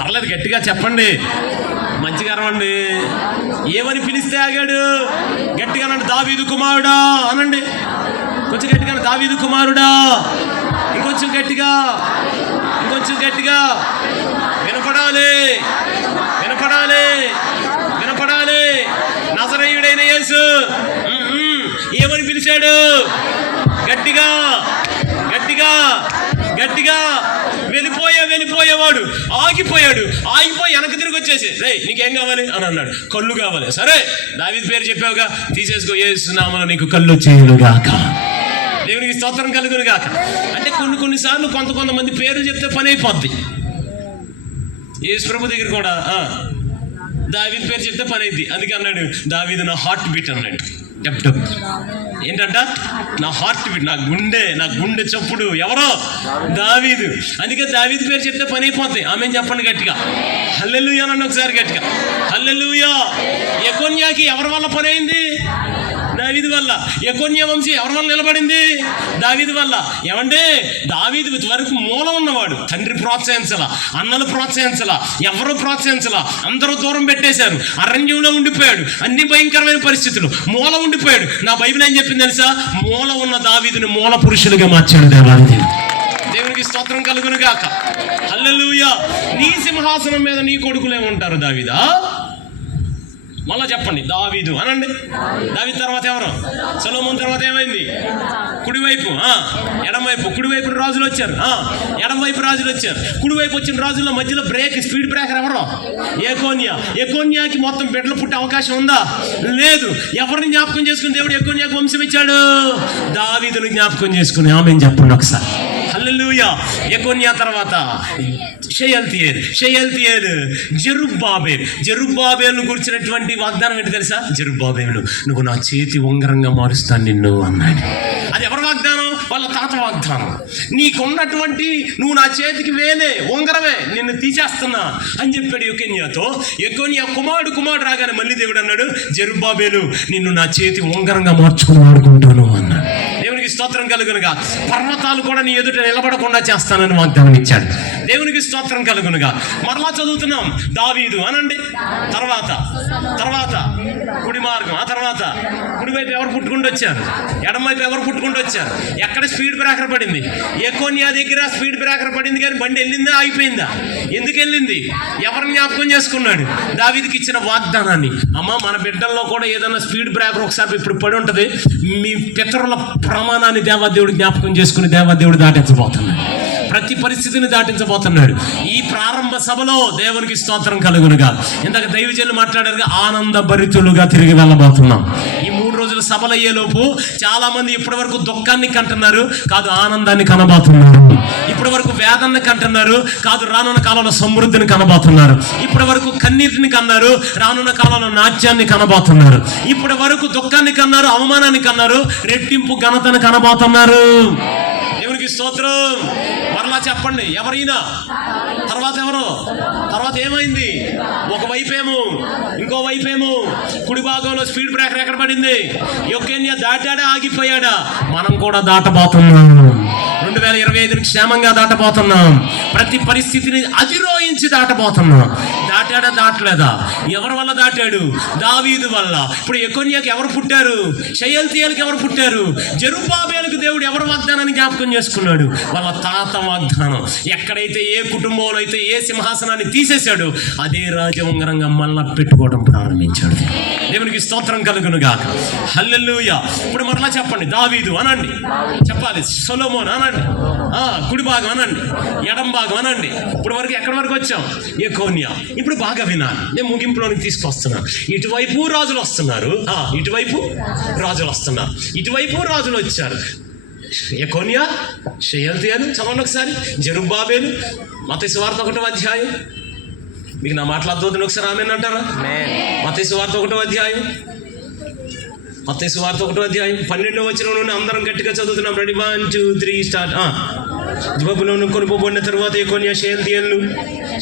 పర్లేదు, గట్టిగా చెప్పండి, మంచిగా అరవండి. ఏమని పిలిస్తే ఆగాడు? గట్టిగా అనండి, దావీదు కుమారుడా అనండి. కొంచెం గట్టిగా, దావీదు కుమారుడా. ఇంకొంచెం గట్టిగా, ఇంకొంచెం గట్టిగా. వినపడాలి, వినపడాలి, వినపడాలి. నజరేయుడైన యేసు ఏమని పిలిచాడు? గట్టిగా, గట్టిగా, గట్టిగా. వెళ్ళిపోయేవాడు ఆగిపోయాడు. ఆగిపోయి వెనక్కి తిరిగి వచ్చేసి, రే నీకేం కావాలి అని అన్నాడు. కళ్ళు కావాలి. సరే, దావీదు పేరు చెప్పావుగా, తీసేసుకో, యేసు నామములో నీకు కళ్ళు వచ్చేయునుగాక. దేవునికి స్తోత్రం కలుగునుగాక. అంటే కొన్నిసార్లు కొంతమంది పేర్లు చెప్తే పని అయిపోద్ది. యేసు ప్రభు దగ్గర కూడా దావీదు పేరు చెప్తే పని అయింది. అందుకే అన్నాడు, దావీదు నా హార్ట్ బీట్ అన్నాడు. డబ్ డబ్ ఏంటంట? నా హార్ట్ బీట్, నా గుండె చప్పుడు. ఎవరో? దావీదు. అందుకే దావీదు పేరు చెప్తే పని అయిపోతాయి. ఆమె చెప్పండి గట్టిగా. హల్లెలూయా అనండి ఒకసారి గట్టిగా. హల్లెలూయా. యెకొన్యాకి ఎవరి వల్ల పని అయింది? దావీదు వల్ల. యెకొన్యా వంశీ ఎవరి వల్ల నిలబడింది? దావీదు వల్ల. ఏమంటే దావీదు వరకు మూలం ఉన్నవాడు. తండ్రి ప్రోత్సహించలా, అన్నలు ప్రోత్సహించలా, ఎవరు ప్రోత్సహించలా. అందరూ దూరం పెట్టేశారు. అరణ్యంలో ఉండిపోయాడు. అన్ని భయంకరమైన పరిస్థితులు. మూల ఉండిపోయాడు. నా బైబిల్ ఏం చెప్పింది తెలుసా? మూల ఉన్న దావీదుని మూల పురుషులుగా మార్చాడు దేవాది. దేవునికి స్తోత్రం కలుగునుగాక. హల్లెలూయా. నీ సింహాసనం మీద నీ కొడుకులే ఉంటారు దావీదా. మళ్ళా చెప్పండి, దావీదు అనండి. దావీదు తర్వాత ఎవరు? సొలొమోను తర్వాత ఏమైంది? కుడివైపు, ఎడమవైపు. కుడివైపు రాజులు వచ్చారు, ఎడమవైపు రాజులు వచ్చారు. కుడివైపు వచ్చిన రాజుల్లో మధ్యలో స్పీడ్ బ్రేకర్ ఎవరు? యెకొన్యాకి మొత్తం బిడ్డలు పుట్టే అవకాశం ఉందా? లేదు. ఎవరిని జ్ఞాపకం చేసుకుని దేవుడు యెకొన్యాకి వంశం ఇచ్చాడు? దావీదుని జ్ఞాపకం చేసుకుని. ఆమెను చెప్పండి ఒకసారి. హల్లెలూయా. యెకొన్యా తర్వాత షయల్తీయేలు, జెరుబ్బాబేలును గురించినటువంటి వాగ్దానం ఏంటి తెలుసా? జెరుబ్బాబేలు, నువ్వు నా చేతి ఉంగరంగా మారుస్తాను నిన్ను అన్నాడు. అది ఎవరి వాగ్దానం? వాళ్ళ తాత వాగ్దానం. నీకున్నటువంటి నువ్వు నా చేతికి వేలే, ఉంగరమే, నిన్ను తీసేస్తున్నా అని చెప్పాడు యెకొన్యాతో. యెకొన్యా కుమారుడు రాగానే మళ్ళీ దేవుడు అన్నాడు, జెరుబ్బాబేలు, నిన్ను నా చేతి ఉంగరంగా మార్చుకుని వాడుకుంటాను అన్నాడు. దేవునికి స్తోత్రం కలుగునుగా. పర్వతాలు కూడా నీ ఎదుట నిలబడకుండా చేస్తానని వాగ్దానం ఇచ్చాడు. దేవునికి స్తోత్రం కలుగునుగా. మరలా చదువుతున్నాం, దావీదు అనండి. తర్వాత కుడి మార్గం. ఆ తర్వాత కుడివైపు ఎవరు పుట్టుకుంటూ వచ్చారు? ఎడమవైపు ఎవరు పుట్టుకుంటూ వచ్చారు? ఎక్కడ స్పీడ్ బ్రేకర్ పడింది? యెకొన్యా దగ్గర స్పీడ్ బ్రేకర్ పడింది, కానీ బండి వెళ్ళిందా ఆగిపోయిందా? ఎందుకు వెళ్ళింది? ఎవరిని జ్ఞాపకం చేసుకున్నాడు? దావీదుకి ఇచ్చిన వాగ్దానాన్ని. అమ్మ, మన బిడ్డల్లో కూడా ఏదైనా స్పీడ్ బ్రేకర్ ఒకసారి ఇప్పుడు పడి ఉంటుంది. మీ పితరుల ప్రమాణాన్ని దేవాదేవుడు జ్ఞాపకం చేసుకుని దేవాదేవుడు దాటించబోతున్నాడు. ప్రతి పరిస్థితిని దాటించబోతున్నాడు. ఈ ప్రారంభ సభలో దేవునికి స్తోత్రం కలుగునుగా. ఇందాక దైవజనులు మాట్లాడారుగా, ఆనంద భరితులుగా తిరిగి వెళ్ళబోతున్నాం. ఈ 3 రోజుల సభలు అయ్యేలోపు చాలా మంది ఇప్పటి వరకు దుఃఖాన్ని కంటున్నారు, కాదు ఆనందాన్ని కనబోతున్నారు. ఇప్పటి వరకు వేదనని కంటున్నారు, కాదు రానున్న కాలంలో సమృద్ధిని కనబోతున్నారు. ఇప్పటి వరకు కన్నీటిని కన్నారు, రానున్న కాలంలో నాట్యాన్ని కనబోతున్నారు. ఇప్పటి వరకు దుఃఖాన్ని కన్నారు, అవమానాన్ని కన్నారు, రెట్టింపు ఘనతను కనబోతున్నారు. దేవునికి స్తోత్రం. మరలా చెప్పండి, ఎవరైనా తర్వాత ఎవరు? తర్వాత ఏమైంది? ఒకవైపేమో, ఇంకో వైపేమో. కుడి భాగంలో స్పీడ్ బ్రేకర్ ఎక్కడ పడింది? యెకొన్యా దాటాడా, ఆగిపోయాడా? మనం కూడా దాటబోతున్నాం. 2025 క్షేమంగా దాటబోతున్నాం. ప్రతి పరిస్థితిని అధిరోహించి దాటబోతున్నాం. దాటాడా, దాటలేదా? ఎవరి వల్ల దాటాడు? దావీదు వల్ల. ఇప్పుడు యెకొన్యాకి ఎవరు పుట్టారు? షయల్తీయేలుకి ఎవరు పుట్టారు? జెరుబ్బాబేలుకు దేవుడు ఎవరు వాగ్దానాన్ని జ్ఞాపకం చేసుకున్నాడు? వాళ్ళ తాత వాగ్దానం. ఎక్కడైతే ఏ కుటుంబంలో అయితే ఏ సింహాసనాన్ని తీసేశాడు, అదే రాజవంగరంగా మళ్ళా పెట్టుకోవడం ప్రారంభించాడు. దేవునికి స్తోత్రం కలుగునుగాక. హల్లెలూయా. ఇప్పుడు మరలా చెప్పండి, దావీదు అనండి. చెప్పాలి, సొలొమోను అనండి. కుడి భాగం అనండి, ఎడం భాగం అనండి. ఇప్పుడు వరకు ఎక్కడి వరకు వచ్చాం? యెకొన్యా. ఇప్పుడు బాగా వినాలి, నేను ముగింపులోనికి తీసుకొస్తున్నాను. ఇటువైపు రాజులు వస్తున్నారు, ఇటువైపు రాజులు వస్తున్నారు. ఇటువైపు రాజులు వచ్చారు. యెకొన్యా, షయల్తీయేలు, చదవండి ఒకసారి. జెరుబ్బాబేలు. మత్తయి సువార్త 1వ అధ్యాయం. మీకు నా మాటలు అర్థమవుతుంది, ఒకసారి ఆమేన్ అంటారా? మత్తయి సువార్త 1వ అధ్యాయం. మత్తయి సువార్త 1వ అధ్యాయం 12వ వచనం నుండి అందరం గట్టిగా చదువుతున్నాం. Ready, 1 2 3 start. బబులోను కొనుపోబడిన తరువాత యెకొన్యా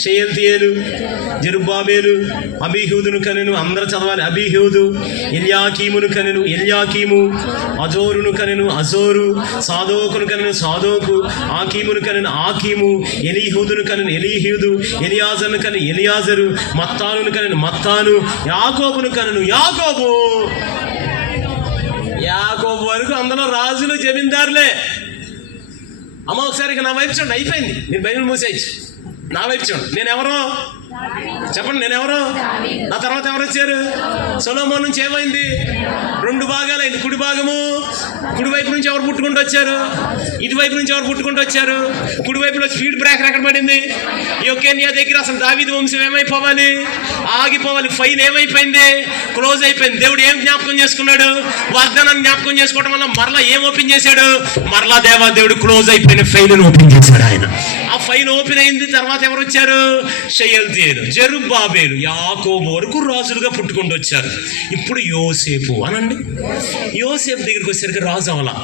షయల్తీయేలు జెరుబ్బాబెలు అబీహూదును కనెను. అందరూ చదవాలి. అబీహూదు ఎల్యాకీమును కనెను. ఎల్యాకీము అజోరును కనెను. అజోరు సాదోకును కనెను. సాదోకు ఆకీమును కనెను. ఆకీము ఎలీహూదును కనెను. ఎలీహూదు ఎలియాజరును కనెను. ఎలియాజరు మత్తానును కనెను. మత్తాను యాకోబును కనెను. యాకోబు వరకు అందులో రాజులు జమీందారులే. అమ్మ ఒకసారి ఇక నా వైపు చూడండి. అయిపోయింది, మీరు బైబిల్ మూసేయచ్చు. నా వైపు చూడండి. నేనెవరో చెప్పండి, నేనెవరో? నా తర్వాత ఎవరు వచ్చారు? సొలొమోను నుంచి ఏమైంది? 2 భాగాలైంది. కుడి భాగము, కుడి వైపు నుంచి ఎవరు పుట్టుకుంటూ వచ్చారు? ఇటువైపు నుంచి ఎవరు పుట్టుకుంటూ వచ్చారు? కుడి వైపులో స్పీడ్ బ్రేకర్ ఎక్కడ పడింది? యెకొన్యా దగ్గర అసలు దావీదు వంశం ఏమైపోవాలి? ఆగిపోవాలి. ఫైల్ ఏమైపోయింది? క్లోజ్ అయిపోయింది. దేవుడు ఏం జ్ఞాపకం చేసుకున్నాడు? వాగ్దానాన్ని జ్ఞాపకం చేసుకోవడం వల్ల మరలా ఏం ఓపెన్ చేశాడు? మరలా దేవుడు క్లోజ్ అయిపోయిన ఫైల్ని ఓపెన్ చేశాడు ఆయన. ఆ ఫైల్ ఓపెన్ అయింది. తర్వాత ఎవరు వచ్చారు? షయల్తీయేలు, జెరుబ్బాబెలు, యాకోబు వరకు రాజులుగా పుట్టుకుంటూ వచ్చారు. ఇప్పుడు యోసేపు అనండి. యోసేపు దగ్గరికి వచ్చేసరికి రాజు అవలా,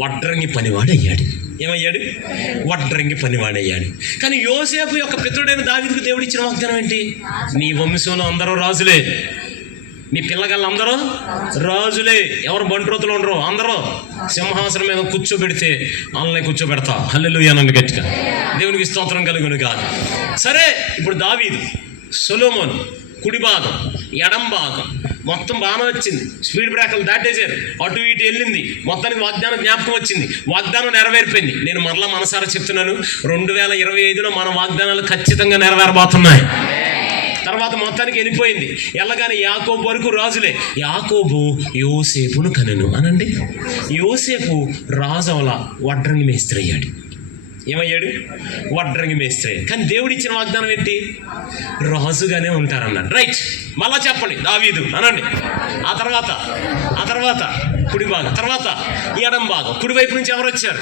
వడ్రంగి పనివాడు అయ్యాడు. ఏమయ్యాడు? వడ్రంగి పనివాడు అయ్యాడు. కానీ యోసేపు యొక్క పితరుడైన దావీదుకు దేవుడు ఇచ్చిన వాగ్దానం ఏంటి? నీ వంశంలో అందరూ రాజులే, నీ పిల్లగాళ్ళందరూ రాజులే, ఎవరు బంట్రోతులు ఉండరు, అందరూ సింహాసనం మీద కూర్చోబెడితే వాళ్ళని కూర్చోబెడతా. హల్లెలూయా అనండి గట్టిగా. దేవునికి స్తోత్రం కలుగును కాదు. సరే, ఇప్పుడు దావీదు, సొలొమోను కుడి భాగం, ఎడం భాగం మొత్తం బాగానే వచ్చింది. స్పీడ్ బ్రేకర్లు దాటేశారు, అటు ఇటు వెళ్ళింది. మొత్తానికి వాగ్దానం జ్ఞాపకం వచ్చింది. వాగ్దానం నెరవేరిపోయింది. నేను మరలా మనసారా చెప్తున్నాను, 2025లో మన వాగ్దానాలు ఖచ్చితంగా నెరవేరబోతున్నాయి. తర్వాత మొత్తానికి వెళ్ళిపోయింది. వెళ్ళగానే యాకోబు వరకు రాజులే. యాకోబు యోసేపును కనెను అనండి. యోసేపు రాజు అవలా వడ్రంగి మేస్త్రి అయ్యాడు. ఏమయ్యాడు? వడ్రంగి మేస్త్రి. కానీ దేవుడు ఇచ్చిన వాగ్దానం ఏంటి? రాజుగానే ఉంటారన్నాడు. రైట్, మళ్ళా చెప్పండి. దావీదు అనండి. ఆ తర్వాత కుడి భాగం, తర్వాత ఎడం భాగం. కుడి వైపు నుంచి ఎవరు వచ్చారు?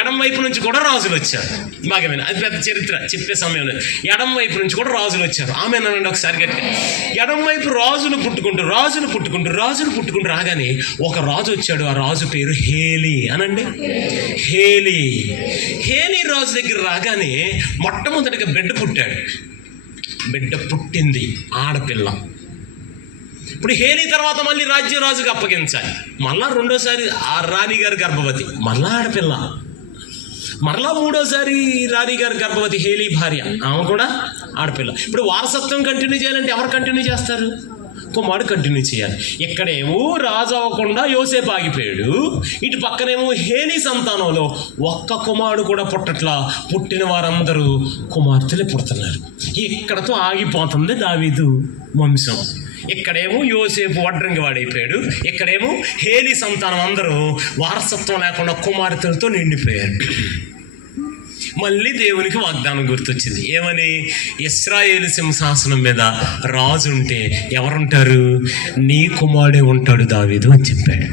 ఎడం వైపు నుంచి కూడా రాజులు వచ్చారు. భాగమైన అది పెద్ద చరిత్ర చెప్పే సమయంలో ఎడం వైపు నుంచి కూడా రాజులు వచ్చారు. ఆమె అనండి ఒకసారి గట్టిగా. ఎడం వైపు రాజులు పుట్టుకుంటూ రాగానే ఒక రాజు వచ్చాడు. ఆ రాజు పేరు హేలీ అనండి. హేలీ రాజు దగ్గర రాగానే మొట్టమొదటిగా బిడ్డ పుట్టాడు. బిడ్డ పుట్టింది ఆడపిల్ల. ఇప్పుడు హేలీ తర్వాత మళ్ళీ రాజుకి అప్పగించాలి. మళ్ళా రెండోసారి ఆ రాణిగారి గర్భవతి, మళ్ళా ఆడపిల్ల. మరలా మూడోసారి రాణిగారి గర్భవతి, హేలీ భార్య, ఆమె కూడా ఆడపిల్ల. ఇప్పుడు వారసత్వం కంటిన్యూ చేయాలంటే ఎవరు కంటిన్యూ చేస్తారు? కుమారుడు కంటిన్యూ చేయాలి. ఇక్కడేమో రాజు అవ్వకుండా యోసేపు ఆగిపోయాడు. ఇటు పక్కనేమో హేలీ సంతానంలో ఒక్క కుమారుడు కూడా పుట్టట్లా. పుట్టిన వారందరూ కుమార్తెలే పుడుతున్నారు. ఇక్కడతో ఆగిపోతుంది దావీదు వంశం. ఇక్కడేమో యోసేపు వడ్రంగి వాడైపోయాడు. ఇక్కడేమో హేలీ సంతానం అందరూ వారసత్వం లేకుండా కుమార్తెలతో నిండిపోయారు. మళ్ళీ దేవునికి వాగ్దానం గుర్తొచ్చింది. ఏమని? ఇశ్రాయేలు సింహాసనం మీద రాజు ఉంటే ఎవరుంటారు? నీ కుమారుడే ఉంటాడు దావీదు అని చెప్పాడు.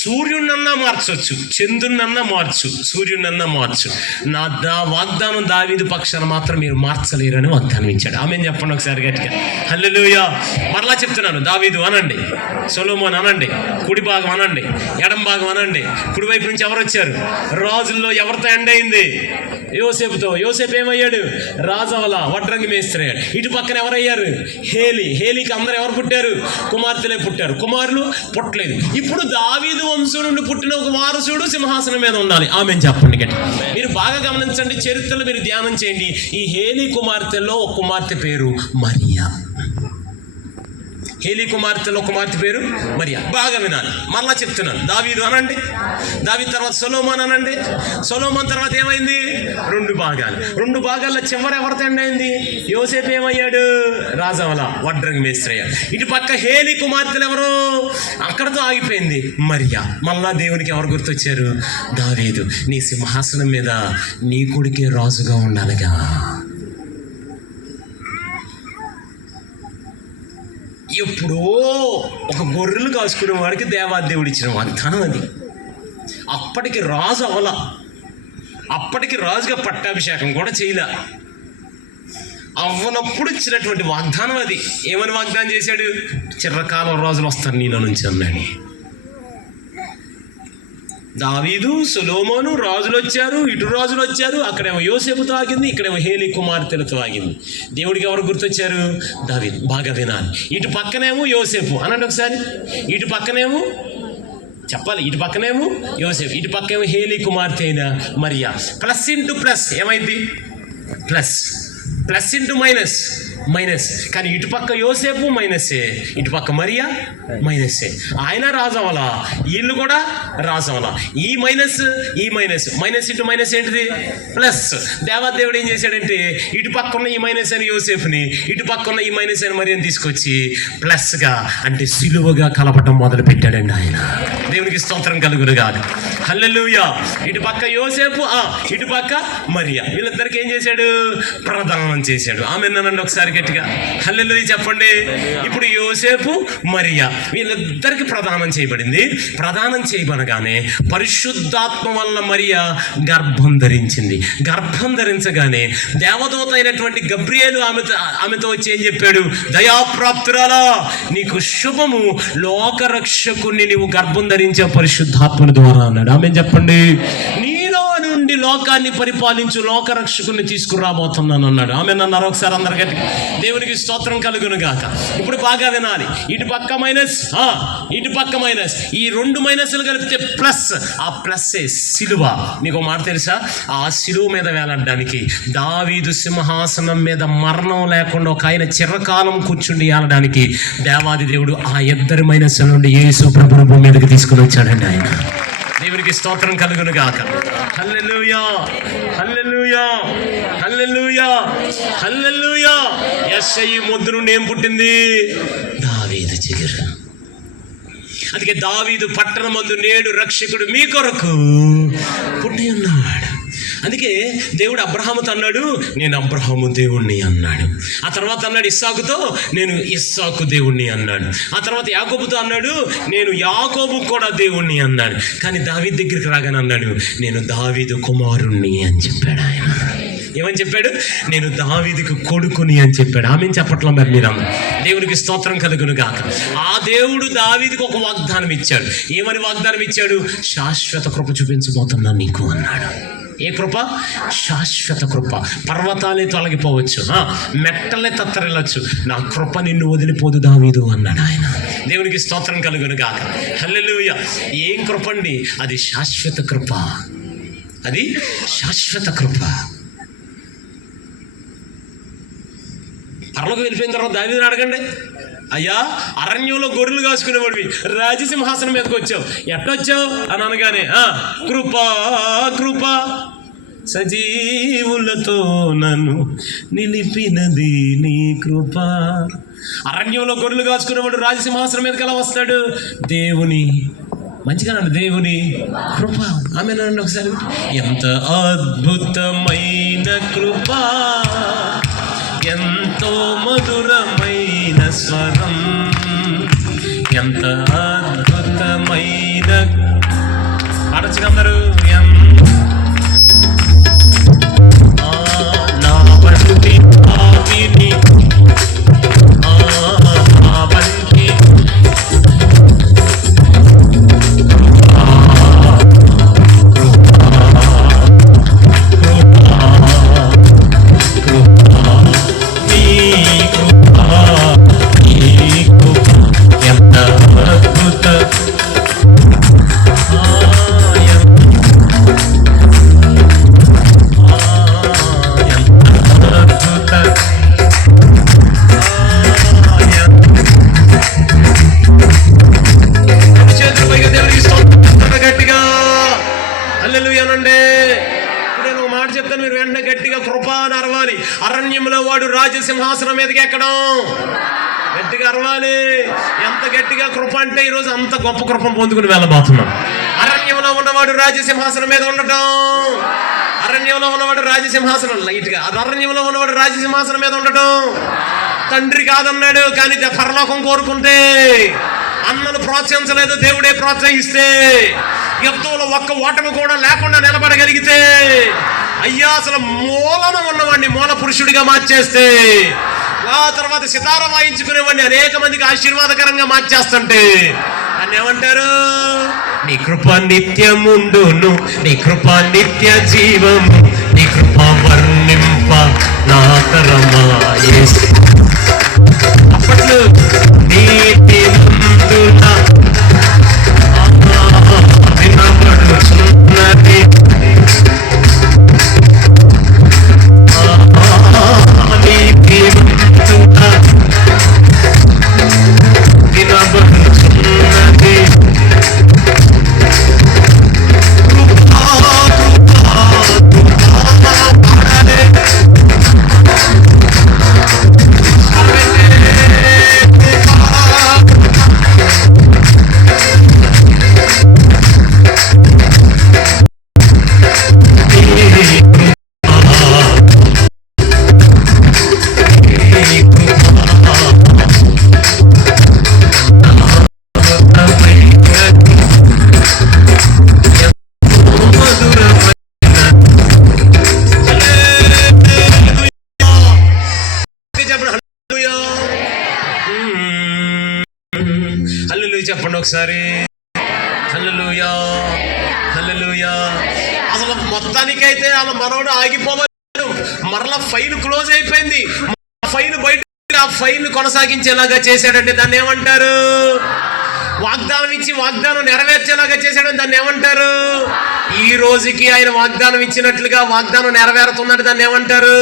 సూర్యుడినన్నా మార్చొచ్చు, చంద్రుడినన్నా మార్చు, సూర్యుడినన్నా మార్చు, నా వాగ్దానం దావీదు పక్షాన మాత్రం మీరు మార్చలేరని వాగ్దానం ఇచ్చాడు. ఆమె చెప్పండి ఒకసారి గట్టిగా. హల్లెలూయా. మరలా చెప్తున్నాను. దావీదు అనండి, సొలొమోను అనండి, కుడి భాగం అనండి, ఎడం భాగం అనండి. కుడివైపు నుంచి ఎవరు వచ్చారు? రాజుల్లో ఎవరితో ఎండ్ అయింది? యోసేపుతో. యోసేపు ఏమయ్యాడు? రాజవల వడ్రంగి మేస్త్రి అయ్యాడు. ఇటు పక్కన ఎవరయ్యారు? హేలీకి అందరూ ఎవరు పుట్టారు? కుమార్తెలే పుట్టారు. కుమారులు పుట్టలేదు. ఇప్పుడు దావీదు వంశం నుండి పుట్టిన ఒక వారసుడు సింహాసనం మీద ఉండాలి. ఆమెను చెప్పండి గట్టి. మీరు బాగా గమనించండి, చరిత్రలో మీరు ధ్యానం చేయండి. ఈ హేలీ కుమార్తెల్లో ఒక కుమార్తె పేరు మరియా. హేలీ కుమార్తెలో కుమార్తె పేరు మరియా. బాగా వినాలి, మళ్ళా చెప్తున్నాను. దావీదు అనండి, దావీదు తర్వాత సొలొమోను అనండి. సొలొమోను తర్వాత ఏమైంది? 2 భాగాలు. 2 భాగాల్లో చివరి ఎవరితో ఎండ్ అయింది? యోసేపు ఏమయ్యాడు? రాజవల వడ్రంగి మేస్త్రి అయ్యాడు. ఇటు పక్క హేలీ కుమార్తెలు ఎవరు? అక్కడతో ఆగిపోయింది మరియా. మళ్ళా దేవునికి ఎవరు గుర్తొచ్చారు? దావీదు, నీ సింహాసనం మీద నీ కొడుకే రాజుగా ఉండాలిగా. ఎప్పుడో ఒక గొర్రెలు కాసుకునే వాడికి దేవాదేవుడు ఇచ్చిన వాగ్దానం అది. అప్పటికి రాజు అవల, అప్పటికి రాజుగా పట్టాభిషేకం కూడా చేయలే. అవ్వనప్పుడు ఇచ్చినటువంటి వాగ్దానం అది. ఏమని వాగ్దానం చేశాడు? చిరకాలం రోజులు వస్తారు నీలో నుంచి అన్నాడు. దావీదు, సొలొమోను రాజులు వచ్చారు, ఇటు రాజులు వచ్చారు. అక్కడేమో యోసేపుతో ఆగింది, ఇక్కడేమో హేలి కుమార్తెలతో ఆగింది. దేవుడికి ఎవరు గుర్తొచ్చారు? దావీదు. బాగా వినాలి. ఇటు పక్కనేమో యోసేపు అనండి ఒకసారి. ఇటు పక్కనేమో చెప్పాలి, ఇటు పక్కనేమో యోసేపు, ఇటు పక్కేమో హేలి కుమార్తె అయిన మరియా. ప్లస్ ఇంటూ ప్లస్ ఏమైంది? Plus. Plus into minus minus. కానీ ఇటు పక్క యోసేపు మైనస్సే, ఇటు పక్క మరియా మైనస్సే. ఆయన రాజవలా, వీళ్ళు కూడా రాజవలా. ఈ మైనస్ ఈ మైనస్, మైనస్ ఇంటూ మైనస్ ఏంటిది? ప్లస్. దేవాదేవుడు ఏం చేశాడంటే ఇటు పక్క ఉన్న ఈ మైనస్ అని యోసేపుని, ఇటు పక్క ఉన్న ఈ మైనస్ అని మరియని తీసుకొచ్చి ప్లస్గా అంటే సిలువగా కలపటం మొదలు పెట్టాడండి ఆయన. దేవునికి స్తోత్రం కలుగునుగాక. హల్లెలూయా. ఇటు పక్క యోసేపు, ఇటు పక్క మరియా, వీళ్ళిద్దరికి ఏం చేశాడు? ప్రదానం చేశాడు. ఆమేనండి ఒకసారి గట్టిగా హల్లెలూయా చెప్పండి. ఇప్పుడు యోసేపు, మరియా వీళ్ళిద్దరికి ప్రదానం చేయబడింది. ప్రదానం చేయబడగానే పరిశుద్ధాత్మ వల్ల మరియా గర్భం ధరించింది. గర్భం ధరించగానే దేవదూత అయినటువంటి గబ్రియేలు ఆమెతో వచ్చి ఏం చెప్పాడు? దయాప్రాప్తురాలా, నీకు శుభము, లోకరక్షకుని నీవు గర్భం ధరించే పరిశుద్ధాత్మని ద్వారా అన్నాడు. ఆమె చెప్పండి. నీలో నుండి లోకాన్ని పరిపాలించు లోకరక్షకుని తీసుకురాబోతున్నాను అన్నాడు. ఆమె అన్నారు ఒకసారి అందరు గట్టి. దేవునికి స్తోత్రం కలుగును గాక. ఇప్పుడు బాగా వినాలి. ఇటు పక్క మైనస్, ఇటు పక్క మైనస్, ఈ రెండు మైనస్లు కలిపితే ప్లస్. ఆ ప్లస్సే సిలువ. మీకు మాట తెలుసా? ఆ సిలువ మీద వేలాడడానికి దావీదు సింహాసనం మీద మరణం లేకుండా ఒక ఆయన చిరకాలం కూర్చుండి ఏలడానికి దేవాది దేవుడు ఆ ఇద్దరి మైనస్ నుండి యేసు ప్రభువు భూమి మీదకి తీసుకుని వచ్చాడండి ఆయన. దేవునికి స్తోత్రం కలుగును గాక. హల్లెలూయా హల్లెలూయా హల్లెలూయా హల్లెలూయా. యెషయి ముద్దు నుండి ఏం పుట్టింది? దావీదు చిగురు. అందుకే దావీదు పట్టణమందు నేడు రక్షకుడు మీ కొరకు పుట్టి ఉన్నాడు. అందుకే దేవుడు అబ్రహాముతో అన్నాడు, నేను అబ్రహాము దేవుణ్ణి అన్నాడు. ఆ తర్వాత అన్నాడు ఇస్సాకుతో, నేను ఇస్సాకు దేవుణ్ణి అన్నాడు. ఆ తర్వాత యాకోబుతో అన్నాడు, నేను యాకోబు కూడా దేవుణ్ణి అన్నాడు. కానీ దావీదు దగ్గరికి రాగానే అన్నాడు, నేను దావీదు కుమారుణ్ణి అని చెప్పాడు ఆయన. ఏమని చెప్పాడు? నేను దావీదుకు కొడుకుని అని చెప్పాడు. ఆమె చెప్పట్లా మరి మీరు దేవునికి స్తోత్రం కలుగును గాక. ఆ దేవుడు దావీదుకు ఒక వాగ్దానం ఇచ్చాడు. ఏమని వాగ్దానం ఇచ్చాడు? శాశ్వత కృప చూపించబోతున్నా నీకు అన్నాడు. ఏ కృప? శాశ్వత కృప. పర్వతాలే తొలగిపోవచ్చు, మెట్టలే తత్తరిల్లొచ్చు, నా కృప నిన్ను వదిలిపోదు దావీదు అన్నాడు ఆయన. దేవునికి స్తోత్రం కలుగును గాక. హల్లెలూయా. ఏం కృప అండి? అది శాశ్వత కృప. అది శాశ్వత కృప. పరలోకి వెళ్ళిపోయిన తర్వాత దావీదుని అడగండి, అయ్యా అరణ్యంలో గొర్రెలు కాసుకునేవాడివి, రాజసింహాసనం మీదకి వచ్చావు, ఎట్టొచ్చావు అని అనగానే కృపా కృపా సజీవులతో నన్ను నిలిపినది నీ కృప. అరణ్యంలో గొర్రెలు కాసుకునేవాడు రాజసింహాసనం మీదకి ఎలా వస్తాడు? దేవుని మంచిగా అన్నాడు, దేవుని కృప. ఆమె అనండి ఒకసారి. ఎంత అద్భుతమైన కృప, ఎంతో మధురమైన స్వరం, ఎంత అద్భుతమైన అడచగందరు నా వంటి ఆవిని, నా వంటి అరణ్యంలో వాడు రాజసింహాసనం మీదకి ఎక్కడం గట్టిగా అరవాలి. ఎంత గట్టిగా కృప అంటే ఈరోజు అంత గొప్ప కృపం పొందుకుని వెళ్ళబోతున్నాం. అరణ్యంలో ఉన్నవాడు రాజసింహాసనం మీద ఉండటం, అరణ్యంలో ఉన్నవాడు రాజసింహాసనం లైట్గా, అది అరణ్యంలో ఉన్నవాడు రాజసింహాసనం మీద ఉండటం. తండ్రి కాదన్నాడు, కానీ పరలోకం కోరుకుంటే అన్నను ప్రోత్సహించలేదు, దేవుడే ప్రోత్సహిస్తే, యుద్ధంలో ఒక్క ఓటమి కూడా లేకుండా నిలబడగలిగితే, అయ్యా అసలు మూలన ఉన్నవాడిని మూల పురుషుడిగా మార్చేస్తే, ఆ తర్వాత సితార వాయించుకునేవాడిని అనేక మందికి ఆశీర్వాదకరంగా మార్చేస్తుంటే, అని ఏమంటారు? నీ కృప నిత్యముండును, నీ కృప నిత్య జీవము, నీ కృప వర్ణింప నా తరమా యేసు. అప్పట్లో నీతి నందున వినబడుచున్నది, నీతి నందున వినబడుచున్నది. హల్లెలూయా చెప్పండి ఒకసారి. హల్లెలూయా, హల్లెలూయా. అసలు మొత్తానికైతే అలా మనోడు ఆగిపోవాలి, మరలా ఫైల్ క్లోజ్ అయిపోయింది. ఫైల్ బయట, ఆ ఫైల్ కొనసాగించేలాగా చేశాడంటే దాన్ని ఏమంటారు? వాగ్దానం ఇచ్చి వాగ్దానం నెరవేర్చేలాగా చేశాడని దాన్ని ఏమంటారు? ఈ రోజుకి ఆయన వాగ్దానం ఇచ్చినట్లుగా వాగ్దానం నెరవేరుతున్నట్టు దాన్ని ఏమంటారు?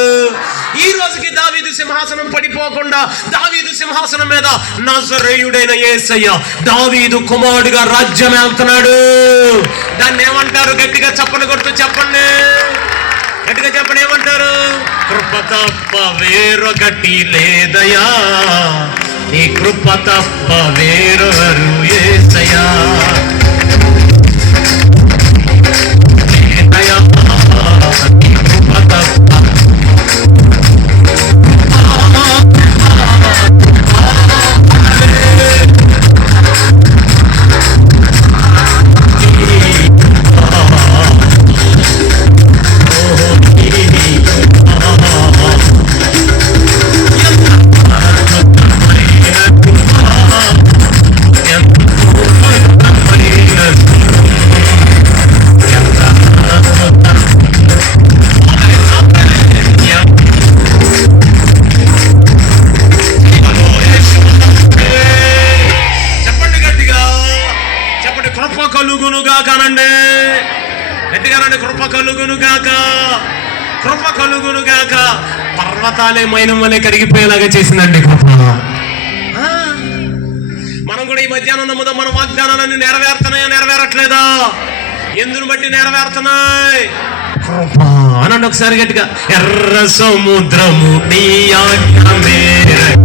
ఈ రోజుకి దావీదు సింహాసనం పడిపోకుండా దావీదు సింహాసనం మీద నజరేయుడైన యేసయ్య దావీదు కుమారుడిగా రాజ్యం వెళ్తున్నాడు. దాన్ని ఏమంటారు? గట్టిగా చప్పట్లు కొడుతూ చెప్పండి, గట్టిగా చెప్పండి. ఏమంటారు? కృప తప్ప వేరొకటి లేదయా, నీ కృప తప్ప వేరొకరు యేసయ్యా. లేదయా నీ కృప తప్ప. కలుగునుగాకనండి, గట్టిగానండి. కృప కలుగునుగాక, కృప కలుగునుగాక. పర్వతాలే మైనం వలె కరిగిపోయేలాగా చేసిందండి కృప. మనం కూడా ఈ మధ్యాహ్నం నమ్ముదాం, మన వాగ్దానాలన్నీ నెరవేరుతున్నాయా నెరవేరట్లేదా? ఎందుని బట్టి నెరవేరుతున్నాయి? కృప అనండి ఒకసారి గట్టిగా. ఎర్ర సముద్రము నీ ఆజ్ఞ మేరకు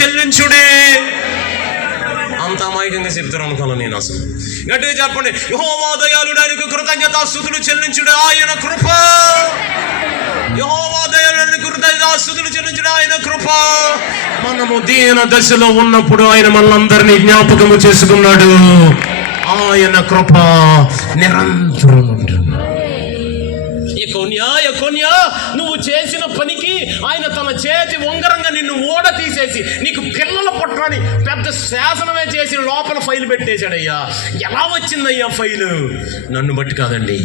చెల్లించుడే. అంత అమాయకంగా చెప్తారు అనుకోను నేను అసలు. గట్టిగా చెప్పండి. యెహోవా దయాళుడానికి కృతజ్ఞతాస్తుతులు చెల్లించుడే ఆయన కృప. యెహోవా దయాళుడానికి కృతజ్ఞతాస్తుతులు చెల్లించుడే ఆయన కృప. మనము దీన దశలో ఉన్నప్పుడు ఆయన మనందరినీ జ్ఞాపకము చేసుకున్నాడు. ఆయన కృప నిరంతరం ఉంటుంది. యెకొన్యా, నువ్వు చేసిన పనికి ఆయన తన చేతి ఉంగరంగా నిన్ను ఓడ తీసేసి నీకు పిల్లల పుట్టని పెద్ద శాసనమే చేసి లోపల ఫైల్ పెట్టేశాడయ్యా. ఎలా వచ్చిందయ్యా ఫైలు? నన్ను బట్టి కాదండి,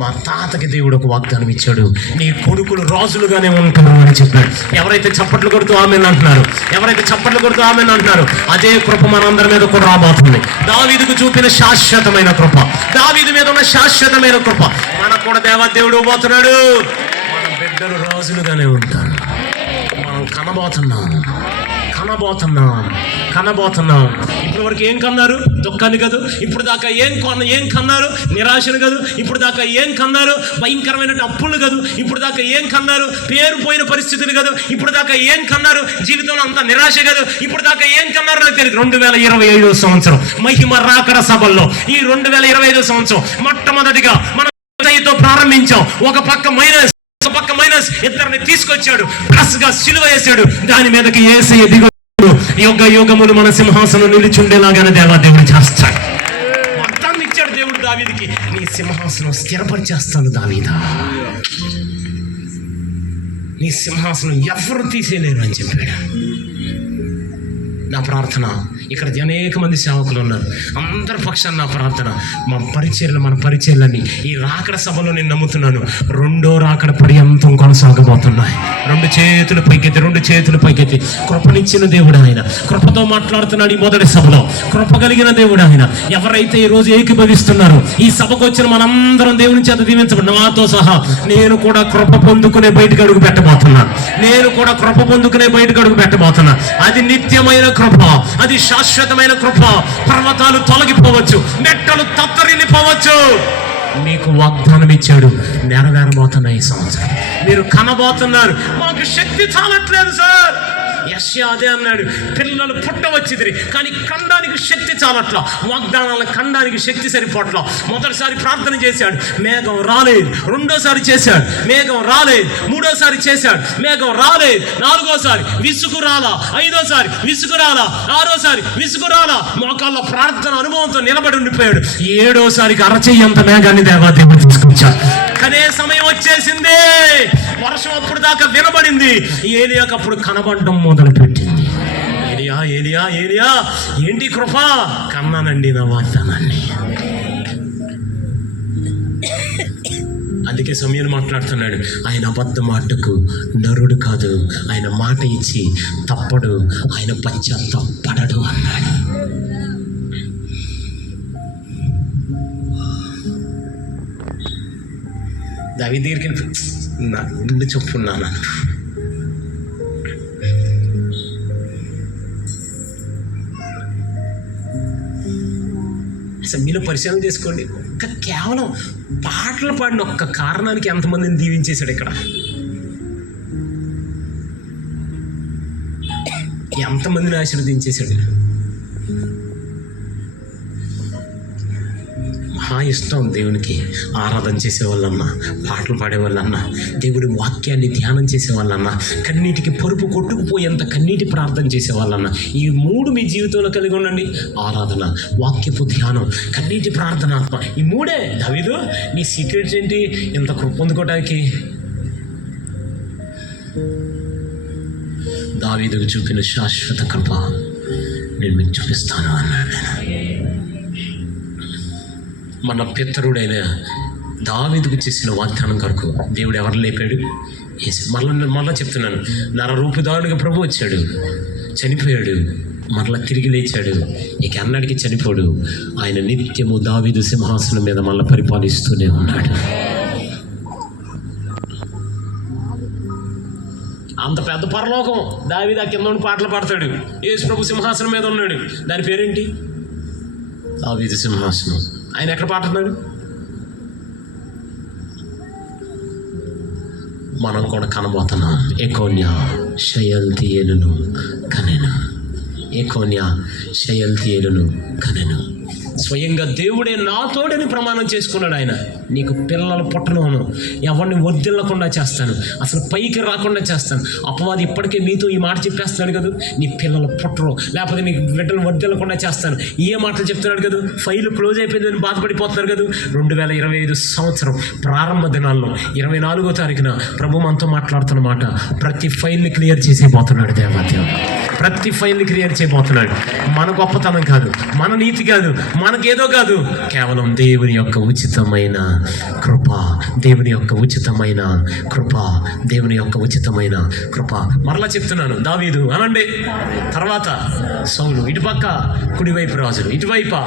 మా తాతకి దేవుడు ఒక వాగ్దానం ఇచ్చాడు, నీ కొడుకులు రాజులుగానే ఉంటారు అని చెప్పాడు. ఎవరైతే చప్పట్లు కొడుతూ ఆమెను అంటున్నారు, అదే కృప మనందరి మీద కూడా రాబోతుంది. దావీదుకు చూపిన శాశ్వతమైన కృప, దావీదు మీద ఉన్న శాశ్వతమైన కృప మనకు కూడా దేవుడు పోతున్నాడు. మన బిడ్డలు రాజులుగానే ఉంటారు. మనం కనబోతున్నాం. ఇప్పటి వరకు ఏం కన్నారు? దుఃఖాన్ని కాదు. ఇప్పుడు దాకా ఏం కన్నారు? నిరాశను కాదు. ఇప్పుడు దాకా ఏం కన్నారు? భయంకరమైన అప్పులు కాదు. ఇప్పుడు దాకా ఏం కన్నారు? పేరు పోయిన పరిస్థితులు కాదు. ఇప్పుడు దాకా ఏం కన్నారు? జీవితంలో అంతా నిరాశ కాదు. ఇప్పుడు దాకా ఏం కన్నారు నాకు తెలియదు. 2025 సంవత్సరం మహిమ రాకడ సభల్లో ఈ 2025 సంవత్సరం మొట్టమొదటిగా మనం తో ప్రారంభించాం. ఒక పక్క మైనస్ ఇద్దరిని తీసుకొచ్చాడు, ప్లస్ గా సిలువ వేశాడు. దాని మీదకి యేసయ్య దిగొచ్చాడు. యుగములు మన సింహాసనం నిలిచుండేలాగానే దేవుడు చేస్తాడు. వాగ్దానం ఇచ్చాడు దేవుడు దావీదుకి, నీ సింహాసనం స్థిరపరిచేస్తాను దావీదా, నీ సింహాసనం ఎవరు తీసేయలేరు అని చెప్పాడు. నా ప్రార్థన, ఇక్కడ అనేక మంది సేవకులు ఉన్నారు, అందరి పక్షాన్ని నా ప్రార్థన, మన పరిచర్యలని ఈ రాకడ సభలో నేను నమ్ముతున్నాను, రెండో రాకడ పర్యంతం కొనసాగబోతున్నాయి. రెండు చేతులు పైకెత్తి కృపనిచ్చిన దేవుడు ఆయన, కృపతో మాట్లాడుతున్నాడు. ఈ మొదటి సభలో కృప కలిగిన దేవుడు ఆయన. ఎవరైతే ఈ రోజు ఏకీభవిస్తున్నారో ఈ సభకు వచ్చిన మనందరం దేవుని చేత దీవించబడి, నాతో సహా నేను కూడా కృప పొందుకునే బయటకు అడుగు పెట్టబోతున్నాను. అది నిత్యమైన కృప, అది శాశ్వతమైన కృప. పర్వతాలు తొలగిపోవచ్చు, మెట్టలు తత్తరిల్లిపోవచ్చు. మీకు వాగ్దానం ఇచ్చాడు, నెరవేరబోతున్న ఈ సంవత్సరం. మీరు కనబోతున్నారు. మాకు శక్తి చాలట్లేదు సార్. యెషయా అదే అన్నాడు, పిల్లలు పుట్టవచ్చిదిరి కానీ ఖండానికి శక్తి చాలట్లా, వాగ్దానాలను ఖండానికి శక్తి సరిపోట్లా. మొదటిసారి ప్రార్థన చేశాడు, మేఘం రాలేదు. రెండోసారి చేశాడు, మేఘం రాలేదు. మూడోసారి చేశాడు, మేఘం రాలేదు. నాలుగోసారి విసుగు రాలా. ఐదోసారి విసుగు రాలా. ఆరోసారి విసుగు రాలా. మోకాళ్ళ ప్రార్థన అనుభవంతో నిలబడి ఉండిపోయాడు. ఏడోసారికి అరచెయ్యంత మేఘాన్ని దేవాదేవుడు తీసుకొచ్చాడు. కనే సమయం వచ్చేసింది. వర్షం అప్పుడు దాకా వినబడింది. ఏలియాకు అప్పుడు కనబడడం మొదలుపెట్టింది. ఏలియా ఏంటి కృప? కన్నానండి నా వాగ్దానాన్ని. అందుకే సమయం మాట్లాడుతున్నాడు, ఆయన అబద్ధ మాటకు నరుడు కాదు, ఆయన మాట ఇచ్చి తప్పడు, ఆయన పశ్చాత్తాపడడు అన్నాడు. దావీదు దగ్గరికి నా గుండె చెప్పున్నాను. అసలు మీరు పరిశీలన చేసుకోండి, కేవలం పాటలు పాడిన ఒక్క కారణానికి ఎంతమందిని దీవించేశాడు. ఇక్కడ ఎంతమందిని ఆశీర్వదించేశాడు. మహా ఇష్టం దేవునికి ఆరాధన చేసేవాళ్ళన్నా, పాటలు పాడేవాళ్ళన్నా, దేవుడి వాక్యాన్ని ధ్యానం చేసేవాళ్ళన్నా, కన్నీటికి పరుపు కొట్టుకుపోయేంత కన్నీటి ప్రార్థన చేసేవాళ్ళన్నా. ఈ మూడు మీ జీవితంలో కలిగి ఉండండి. ఆరాధన, వాక్యపు ధ్యానం, కన్నీటి ప్రార్థన, ఆత్మ. ఈ మూడే. దావీదు నీ సీక్రెట్స్ ఏంటి ఇంత కృప పొందుకోవడానికి? దావీదుకు చూపిన శాశ్వత కృప నేను మీకు చూపిస్తాను అన్నాడు. మన పితరుడైన దావీదుకు చేసిన వాగ్దానం కొరకు దేవుడు ఎవరు లేపాడు? మళ్ళా చెప్తున్నాను, నరరూపుదారునిగా ప్రభు వచ్చాడు, చనిపోయాడు, మరలా తిరిగి లేచాడు. ఇక అన్నడికి చనిపోడు. ఆయన నిత్యము దావీదు సింహాసనం మీద మళ్ళీ పరిపాలిస్తూనే ఉన్నాడు. అంత పెద్ద పరలోకం. దావీదు ఆ కింద ఉండి పాటలు పాడతాడు. యేసు ప్రభు సింహాసనం మీద ఉన్నాడు. దాని పేరేంటి? దావీదు సింహాసనం. ఆయన ఎక్కడ పాడుతున్నాడు? మనం కూడా కనబోతున్నాం. ఎకోన్యా షయల్తీయేలును కనెను. స్వయంగా దేవుడే నాతోడని ప్రమాణం చేసుకున్నాడు ఆయన. నీకు పిల్లలు పుట్టను, ఎవరిని వర్ధిల్లకుండా చేస్తాను, అసలు పైకి రాకుండా చేస్తాను. అపవాది ఇప్పటికే మీతో ఈ మాట చెప్పేస్తున్నాడు కదా, నీ పిల్లలు పుట్టరు, లేకపోతే నీకు బిడ్డలు వర్ధిల్లకుండా చేస్తాను. ఏ మాటలు చెప్తున్నాడు కదా, ఫైల్ క్లోజ్ అయిపోయిందని బాధపడిపోతున్నారు కదా. 2025 సంవత్సరం ప్రారంభ దినాల్లో 24వ తారీఖున ప్రభు మనతో మాట్లాడుతున్న మాట, ప్రతి ఫైల్ని క్లియర్ చేసేపోతున్నాడు దేవాదేవుడు. ప్రతి ఫైల్ని క్లియర్ చేయబోతున్నాడు. మన గొప్పతనం కాదు, మన నీతి కాదు, మనకేదో కాదు, కేవలం దేవుని యొక్క ఉచితమైన కృప, దేవుని యొక్క ఉచితమైన కృప, దేవుని యొక్క ఉచితమైన కృప. మరలా చెప్తున్నాను, దావీదు అనండి, తర్వాత సౌలు, ఇటుపక్క కుడివైపు రాజులు, ఇటువైపు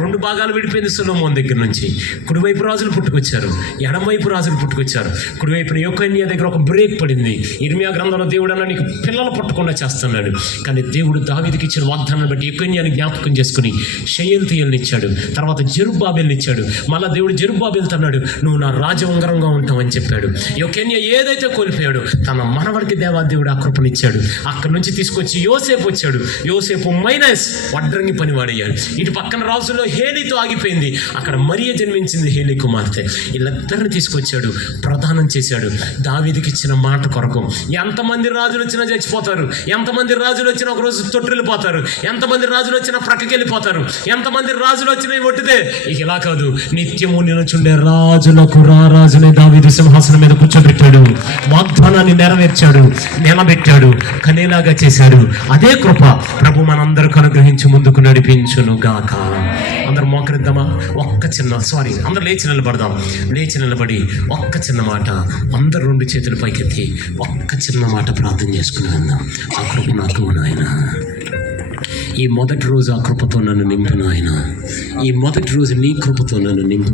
2 భాగాలు విడిపోయింది సొలొమోను దగ్గర నుంచి. కుడివైపు రాజులు పుట్టుకొచ్చారు, ఎడమవైపు రాజులు పుట్టుకొచ్చారు. కుడివైపున యొక్కన్య దగ్గర ఒక బ్రేక్ పడింది. ఇర్మియా గ్రంథంలో దేవుడు అన్న నీకు పిల్లలు పుట్టకుండా చేస్తున్నాడు. కానీ దేవుడు దావీదుకి ఇచ్చిన వాగ్దానాన్ని బట్టి యొక్కన్యాని జ్ఞాపకం చేసుకుని షయల్తీయేలుని ఇచ్చాడు, తర్వాత జెరుబ్బాబెల్ని ఇచ్చాడు. మళ్ళీ దేవుడు జెరుబ్బాబెల్తో అన్నాడు, నువ్వు నా రాజ ఉంగరంగా ఉంటావని చెప్పాడు. యొక్కన్య ఏదైతే కోల్పోయాడు తన మనవడికి దేవాదేవుడు ఆ కృపనిచ్చాడు. అక్కడి నుంచి తీసుకొచ్చి యోసేపు వచ్చాడు. యోసేపు మైనస్ వడ్రంగి పనివాడయ్యాడు. ఇటు పక్కన రాజుల్లో హేలీతో ఆగిపోయింది, అక్కడ మరియ జన్మించింది, హేలీ కుమార్తె. వీళ్ళిద్దరిని తీసుకొచ్చాడు, ప్రదానం చేశాడు. దావీదుకి ఇచ్చిన మాట కొరకు ఎంతమంది రాజులు వచ్చినా చచ్చిపోతారు, ఎంతమంది రాజులు వచ్చినా ఒకరోజు తొట్టిల్లిపోతారు, ఎంతమంది రాజులు వచ్చినా ప్రక్కకి వెళ్ళిపోతారు, ఎంతమంది రాజులు వచ్చినా ఒట్టిదే. ఇక ఇలా కాదు, నిత్యము నిలుచుండే రాజులకు రారాజునే దావీదు సింహాసనం మీద కూర్చోబెట్టాడు. వాగ్దానాన్ని నెరవేర్చాడు, నిలబెట్టాడు, కనేలాగా చేశాడు. అదే కృప ప్రభు మనందరికి అనుగ్రహించి ముందుకు నడిపించును గాక. అందరు మోకరిద్దామా? అందరు లేచి నిలబడదాం. లేచి నిలబడి ఒక్క చిన్న మాట, అందరు 2 చేతులు పైకెత్తి ఒక్క చిన్న మాట ప్రార్థన చేసుకుని వెళ్దాం. ఆ కృప నాకు నాయన, ఈ మొదటి రోజు ఆ కృపతో నన్ను నింపు నాయన, ఈ మొదటి రోజు నీ కృపతో నన్ను నింపు.